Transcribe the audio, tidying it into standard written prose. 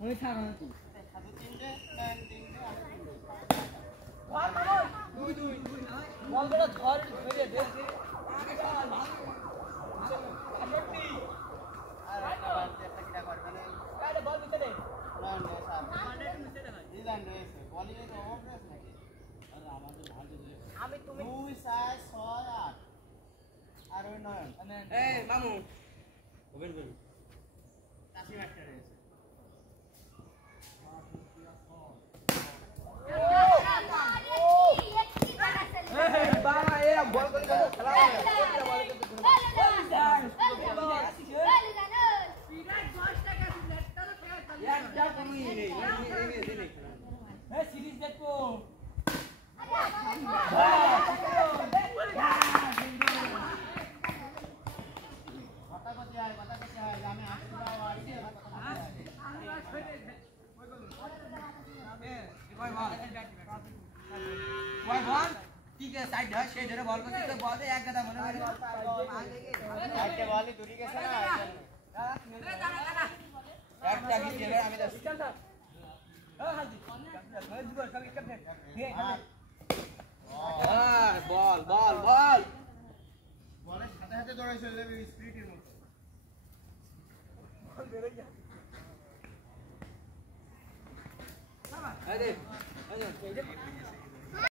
ওই থাক না তুই খাদু তিনটে ম্যান তিনটে ধর মামা দুই বলটা ধর ধরে বেশ আগে চল ভালো আর একটা বালতি একটা কিটা করবে না আরে বল দিতে দে না না স্যার বলটা একটু মিশে দেখা দিলাম রয়েছে বলিং এর অভাব রয়েছে নাকি আরে আমাদের ভালো দিলে আমি তুমি 2 4 6 8 আর ওই 9 এই মামু ওবেন বল কাশিম একটা রয়েছে বাবা এ বল করে খেলা হবে একটা তুমি নেই এ সিরিজ দেখো কথা কথা হয় আমি আসতে দাও আর কি কয় বল ঠিক আছে সাইড ধর সে ধরে বল করতে তো বল দে এক গাদা মনে করে একটা বলই দূরে গেছে না একটা কি গেলে আমি তো চল চল হ্যাঁ হাজি দিব সবাই ক্যাপ্টেন বল বল বল বলের সাথে সাথে দৌড়াই চলে যাবে স্পিরিটের মতো বল বেরো যা আরে আরে